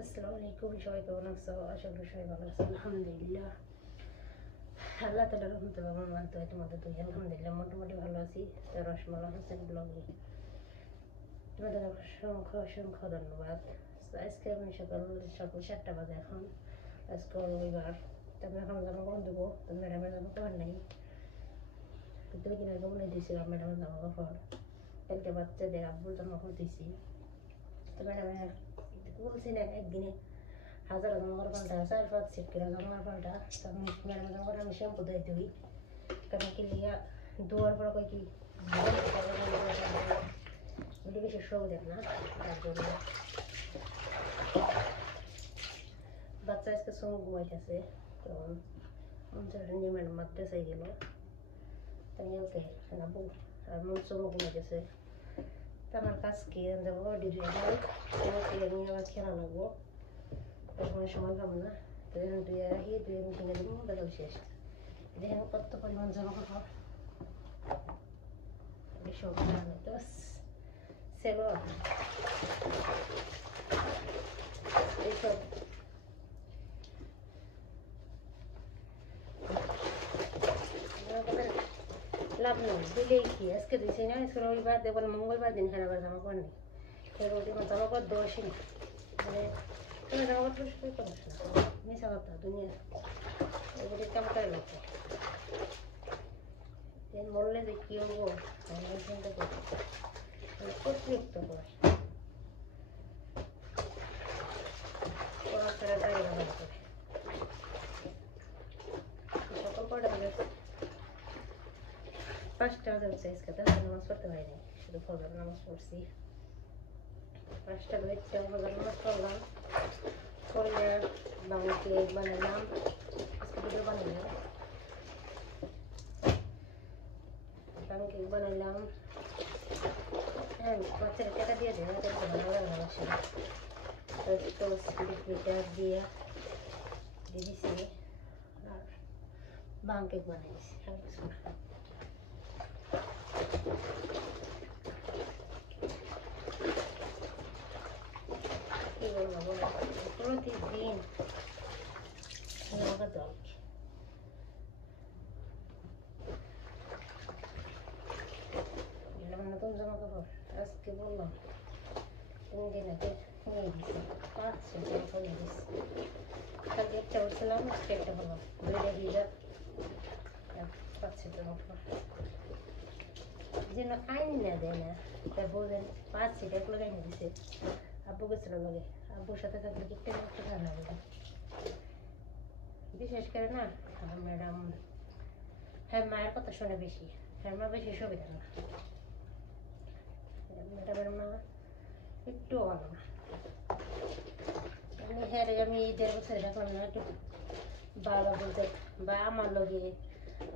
আসসালামু আলাইকুম, সবাই কেমন আছো? আশা করি সবাই ভালো আছো। আলহামদুলিল্লাহ, আল্লাহ তাআলার রহমতে আমার মানতে হয় তোমাদের দুই। আলহামদুলিল্লাহ মোটামুটি ভালো আছি। তো রসমালা হোসেন ব্লগে তোমাদের অসংখ্য অসংখ্য ধন্যবাদ। আজকে আমি সকাল 7টা বাজে এখন। আজকে রবিবার, তো আমি এখন জামা কাপড় দেবো। তো ম্যাডামের জামা কাপড় নেই, 2 দিন আগে বলে দিয়েছিলাম ম্যাডামের জামা কাপড়। কালকে বাচ্চাদের আব্বুর জামা কাপড় দিয়েছি। তো ম্যাডামের বলছি না একদিনে হাজার জামার পাল্টা 4-5 সেট করে জামার পাল্টা। তখন ম্যাডামের জামা আমি শ্যাম্পু দিয়ে দিই, কারণ কি লিয়া ধোয়ার পর কই কি বেশি সুবিধা না। তার জন্য বাচ্চা আজকে সঙ্গে ঘুমাইতেছে, তখন নিয়ে ম্যাডাম মাদ্রাসায় গেল। তাই ওকে আব্বু আর মন সঙ্গে ঘুমাইতেছে। তো আমার কাজ কি যাবো ডিগ্রি নিয়ে আবার খেলা লাগবো, তখন সময় পাবো না। তো এখন তুই রাখি, তুই আমি কিনে দেবো, বেতন শেষ। দেখেন কত পরিমাণ জামা কাপড়, সব তো সেলো এইসব লাভ নেই, দিলেই কি আজকে দিছি না, আজকে রবিবার দেবো, মঙ্গলবার দিন হ্যাঁ আবার জামা কাপড় নেই। রোটি আমার জামা কাপড় দোষই না, মানে তুমি জামা কাপড় শুরু করিস না, মিশা কথা দুনিয়া এগুলি কেমন করে লাগবে। মরলে যে কি হবো চিন্তা করি, অতিরিক্ত করে পড়াশোনা তাই ভালো করে। সকল কটা বাজে? 5টা বাজে। আজকে তো নামাজ পড়তে পারিনি, শুধু ফজর নামাজ পড়ছি। 5টা বাজে ফজর নামাজ পড়লাম, পড়লে বাবুকে বানালাম, আজকে ভিডিও বানালাম, বাবুকে বানালাম। হ্যাঁ, বাচ্চারা টাকা দিয়ে দেয়, ভালো লাগে না বাচ্চারা। তো বিস্কিটটা দিয়ে দিয়েছি আর বাম কেক বানিয়েছি, আর কিছু না। কি বলবো বলো, প্রতিদিন আমাকে দল নতুন জামা কাপড় আজকে বললাম 3 দিন আগে নিয়ে দিচ্ছি, 5 জামা কাপড় নিয়ে দিচ্ছি। কালকে একটা বলছিলাম, আজকে একটা বললাম, 2টা ভিজা 5 জামা কাপড় যেন আইন না দেয় না। তা বললেন 5 সেট এক লাগাই নিয়ে দিছে। আব্বু গেছিল লগে, আব্বুর সাথে থাকলে দেখতে দেখতে ভালো লাগে না, বিশেষ করে না ম্যাডাম। হ্যাঁ, মায়ের কথা শোনে বেশি, হ্যাঁ মা বেশি সুবিধা না। ম্যাডামের মা একটু ভালো না। হ্যাঁ রে, আমি 1.5 বছর রাখলাম না, একটু ভালো বলতে, বা আমার লগে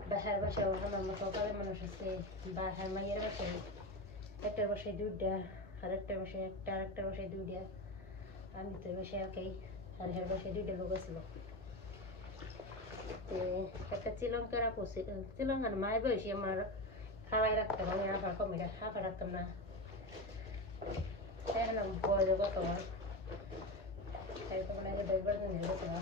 বা হ্যার বাসায় আমার মতো কালের মানুষ আছে, বা হ্যার মাইয়ের বাসায় একটার বাসায় 2টা, আর একটার বাসায় একটা, আর একটার বাসায় 2টা। আমি তো বাসায় একাই, আর হ্যার বাসায় 2টা লোক আসল। একটা শ্রীলঙ্কার আপু, শ্রীলঙ্কার মায়ের বয়সী আমার খাওয়াই রাখতাম, আমি আফা কমে আফা রাখতাম না। এখন বয়স কত আমার, তখন আগে 10 বার দিন হতো না।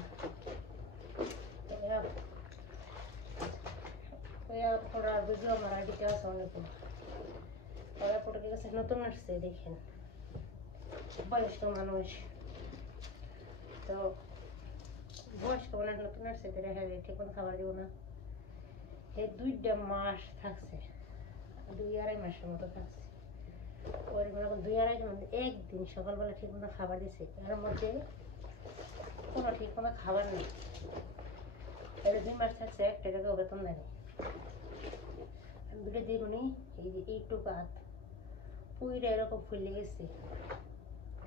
ওরা বুঝলো আমার আইডিটা আছে অনেক, ওরা পড়ে গেছে, নতুন আসছে দেখেন, বয়স্ক মানুষ তো, বয়স্ক মানুষ নতুন আসছে, হ্যাঁ ঠিক মতো খাবার দিব না। এই 2টা মাস থাকছে, 2-2.5 মাসের মতো থাকছে। ওর এখন 2-2.5 মাস, একদিন সকালবেলা ঠিক মতো খাবার দিছে, এর মধ্যে কোনো ঠিক মতো খাবার নেই। এবার 2 মাস থাকছে, 1 টাকাও বেতন দেয়নি। আমি 2টা দিয়ে নি, এই যে এইটুকু হাত পুইরা এরকম ফুলে গেছে,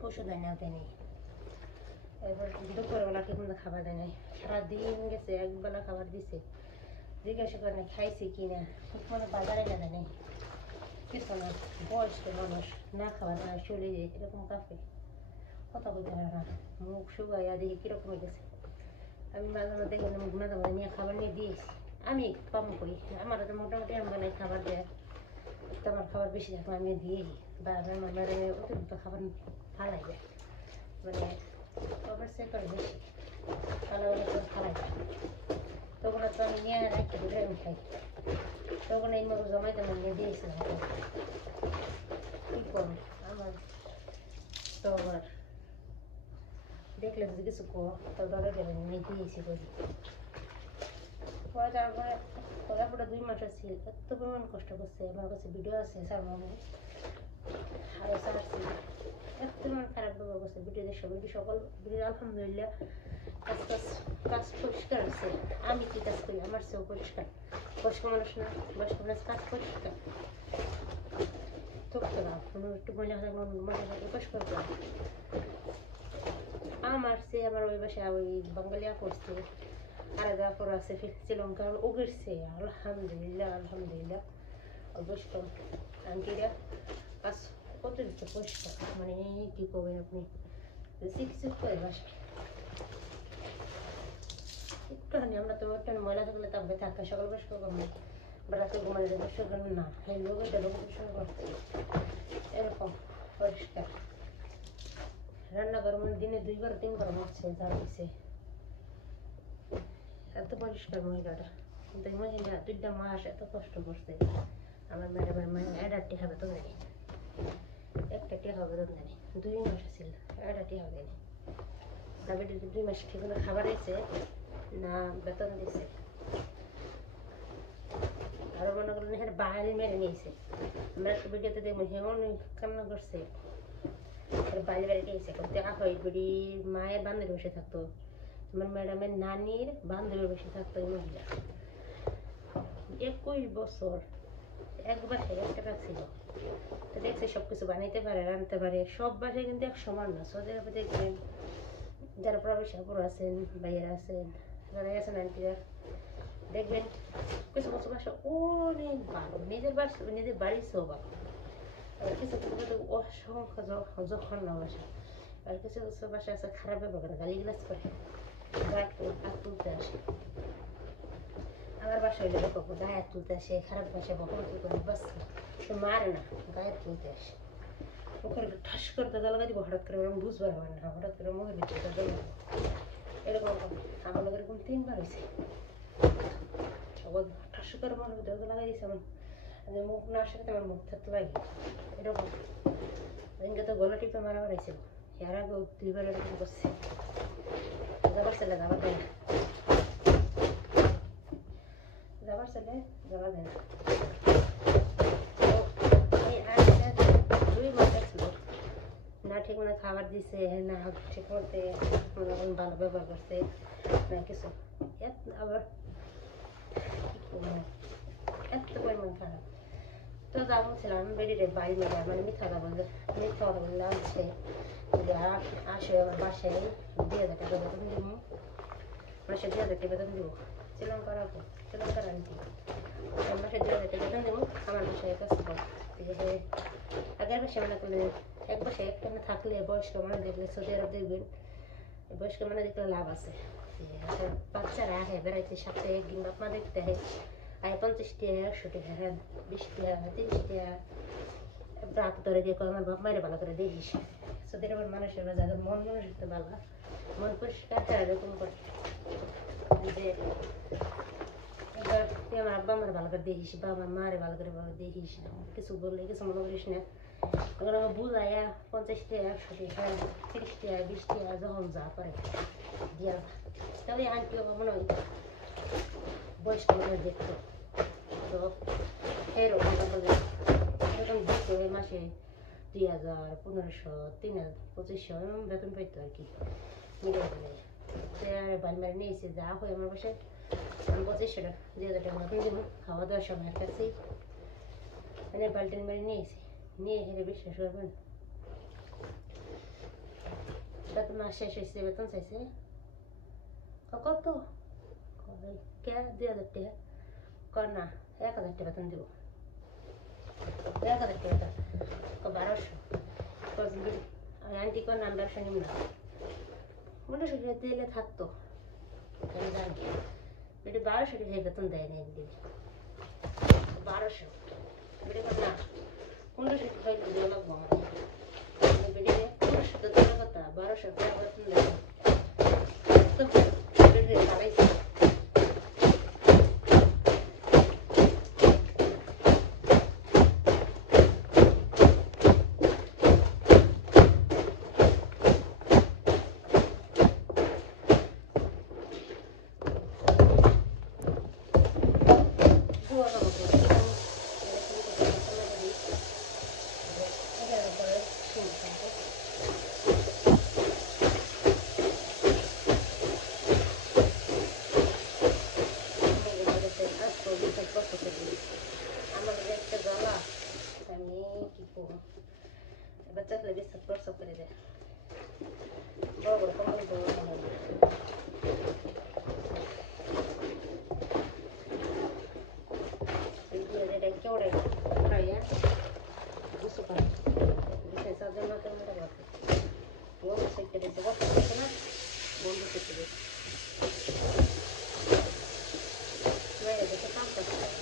ওষুধ দেয় না দেয়নি। এবার দুপুরবেলা ঠিক মতো খাবার দেয় নাই, সারাদিন গেছে, একবেলা খাবার দিছে। জিজ্ঞাসা করে না খাইছে কি না, ঠিক মতো বাজারে না দেয় নাই কিছু না। বয়স্ক মানুষ, না খাবার না চলে যায়, এরকম কাঁপে, কথা বলতে পারে না, মুখ শুকাইয়া দেখি কিরকম হয়ে গেছে। আমি মাঝে মাঝে দেখি মুখ মাঝে মাঝে নিয়ে খাবার নিয়ে দিয়েছি, আমি কম করি, আমার তো মোটামুটি আমি বানাই খাবার দেয়। তো আমার খাবার বেশি থাকলে আমি দিয়েই, বা আমার ম্যাডামে অতিরিক্ত খাবার ফালাই দেয়, মানে ইচ্ছে করে বেশি ভালো খালাই তখন তো আমি নিয়ে রাখি দূরে আমি খাই তখন এই মতো জমাই তেমন নিয়ে দিয়েছিলাম কী করবো আমার তো আবার দেখলে যদি কিছু তো ধরে দেবেন নিয়ে দিয়েছি বুঝি পরে তারপরে তারপরে 2 মাস ছিল এত পরিমাণ কষ্ট করছে আমার কাছে ভিডিও আছে স্যার মামু আরও ছাড়ছি এত পরিমাণ খারাপ ব্যবহার করছে ভিডিও দেখে ভিডিও সকল ভিডিও আলহামদুলিল্লাহ কাজ পরিষ্কার আছে আমি কি কাজ করি আমার চেয়েও পরিষ্কার বয়স্ক মানুষ না বয়স্ক মানুষ কাজ পরিষ্কার থাকতো না একটু মজা থাকলো মজা থাকলে পরিষ্কার করা আমার চেয়ে আমার ওই বাসায় ওই বাঙালিয়া করছে আলাদা পর আছে শ্রীলঙ্কার ওগেরছে আলহামদুলিল্লাহ আলহামদুলিল্লাহ অবশ্য আন্টিরা কাজ কত দিতে পরিষ্কার মানে কী করবেন আপনি শিখছিট করে বাসায় একটুখানি আমরা তো একটু ময়লা থাকলে তাপবে থাকে সকাল পরিষ্কার করবো বা রাতে ঘুমালে পরিষ্কার করবেন না এই লোকের লোক পরিষ্কার করতে এরকম পরিষ্কার রান্নাঘর মানে দিনে 2 বার 3 বার মারছে যা দিছে এত পরিষ্কার মহিলাটা কিন্তু এই মহিলা 2টা মাস এত কষ্ট করছে আমার ম্যাডামের মায়ের এডারটি হবে তো জানি একটা টি হবে তো জানি 2 মাস ছিল এডারটি হবে না বেটি 2 মাস ঠিক করে খাবার দিয়েছে না বেতন দিছে আরো মনে করলেন হ্যাঁ বাঙালি মেরে নিয়েছে আমরা একটা ভিডিওতে দেখবো হেমন কান্না করছে বাইরে বাইরে গিয়েছে দেওয়া হয় বেটি মায়ের বান্ধবী বসে থাকতো আমার ম্যাডামের নানির বান্ধবী বসে থাকতো এই মহিলা 21 বছর এক বাসায় একটা ছিল তো দেখছে সবকিছু বানাইতে পারে রাঁধতে পারে সব বাসায় কিন্তু এক সমান না সৌদি আরবে দেখবেন যারা প্রবেশাপুর আছেন ভাইয়েরা আছেন যারা আছেন আন্টিরা দেখবেন কিছু কিছু বাসা অনেক ভালো নিজের বাড়ির সব ভালো আর কিছু কিছু অসংখ্য যখন না বাসা আর কিছু কিছু বাসা আছে খারাপ ব্যবহার করে গালি গ্লাস করে হাত তুলতে আসে আমার বাসায় হইলে দেখো গায়ে হাত তুলতে আসে খারাপ বাসায় কখনো কি করে বাস তো মারে না গায়ে তুলতে আসে ওখানে ঠাস করে দাদা লাগাই দিব হঠাৎ করে ওরকম বুঝবার হয় না হঠাৎ করে মুখের ভিতরে দাদা এরকম আমার লোক এরকম 3 বার হয়েছে ঠাস করে মনে দাদা লাগাই দিয়েছে আমার মুখ না আসে আমার মুখ থাকতে লাগে এরকম এদিনকে তো গলা টিপে মারা বেড়াইছিল এর আগে 2 বার এরকম করছে যাবার ছেলে যাবার দেয় না যাবার ছেলে যাবার দেয় না না ঠিক মতো খাবার দিছে না ঠিক মতো ভালো ব্যবহার করছে না কিছু আবার এত পরিমাণ খারাপ তো যা বলছিলাম বেরিয়ে বাড়ি মেরে মানে মিথ্যা কথা বললে আসছে আসে আমার বাসায় 2000 টাকা বেতন দিব মাসে 2000 টাকা বেতন দিব শ্রীলঙ্কার শ্রীলঙ্কার আনটি মাসে 2000 টাকা বেতন দেবো আমার বাসায় কাজ করবো আগের বাসায় মনে করলে এক বাসায় একখানে থাকলে বয়স্ক মানুষ দেখলে সৌদি আরব দেখবেন বয়স্ক মানুষ দেখলে লাভ আছে বাচ্চারা আহে বেড়াইতে সপ্তাহে একদিন বাপ মা দেখতে হয় আয় 50 টাকা 100 টাকা 20 টাকা 30 টাকা রাত ধরে দিয়ে আমার বাপ মায়ের ভালো করে দেখিস সৌদি আরবের মানুষের যাদের মন মানুষের ভালো মন পরিষ্কার এরকম করে যে এবার তুই আমার আব্বা আমার ভালো করে দেখিস বা আমার মারে ভালো করে দেখিস কিছু বললে কিছু মনে করিস না তখন আমার বুঝাইয়া 50 টাকা 100 টাকা 30 টাকা 20 টাকা যখন যা করে দিয়া তাহলে আন্টি মনে হয় বয়স্ক মানুষ দেখতো তো এরকম এরকম দেখতো ওই মাসে 2000 1500 3000 2500 বেতন পাইতো আর কি মিলে বাড়ি মারি নিয়েছে যা হয় আমার বাসায় 2500 টাকা 2000 টাকা বেতন দেবো খাওয়া দাওয়ার সময় কাছেই মানে বাল্টিন মারি নিয়েছি নিয়ে হেরে বিশ্বাস করবেন বেতন মাস শেষ হয়েছে বেতন চাইছে কত কে 2000 টাকা কর না 1000 টাকা বেতন দেবো 1000 টাকা 1200 আন্টি কর নাম ব্যবসা নিম না মনে সুবিধা দিলে থাকতো আমি জানি বেটি 1200 টাকা বেতন দেয় না একদিন 1200 বেটি কর না 1500 টাকা দেওয়া লাগবো আমার বেটি 1500 তো দেওয়ার কথা 1200 টাকা বেতন দেয় তো বানাইছি बच्चा ले भी सब करे दे बड़ा बड़ा कम दो ये दे दे क्यों रे खाया उसको कर इसे साथ में तो मेरा बात वो से करे से वो ना वो से करे मैं ये तो काम करता है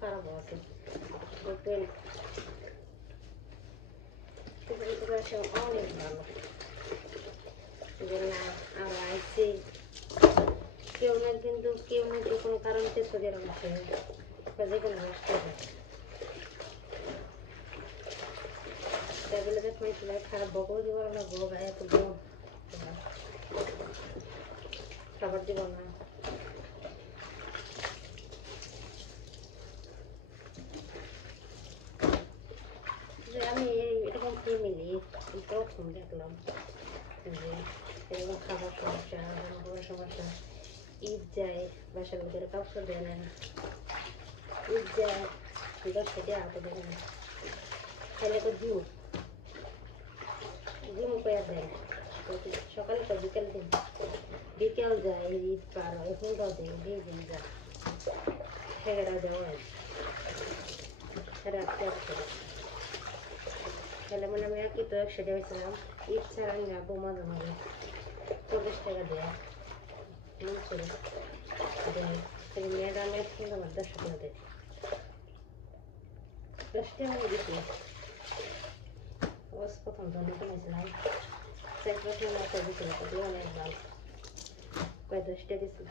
খারাপ আছে দেখবেন অনেক ভালো যে না আমরা আইসি কেউ না কিন্তু কোনো কারণে শরীর আসে বা যে কোনো নষ্ট হয় সেগুলো দেখুন সেলাই খারাপ বকও দিব না বউ গায়ে এত খাবার দিব না আমি এরকম ফ্যামিলি প্রথম দেখলাম যে এরকম খাবার সমস্যা সমস্যা ঈদ যায় বাসার ভিতরে কাপড় দেয় না ঈদ যায় 10 টাকা হাতে দেয় না খাইলে তো ডিম ডিম পেয়ে দেয় সকালে তো বিকেল দিন বিকেল যায় ঈদ পার হয় ফুলটাও দেয় দিয়ে দিন যায় খেয়েরা দেওয়া রাখতে আসতে তাহলে মানে আমি একই তো 100 টাকা হয়েছিলাম ঈদ ছাড়া না বোমা জমাবে 40 টাকা দেয় মন ছিল দেয় মেয়েরা মেয়ে আমার 10 টাকা দেয় 10 টাকা দিচ্ছি প্রথম ধরনের কিনেছিলাম চার পাঁচ মাস দিয়েছিল অনেক দাম কয় 10 টাকা দিয়েছিল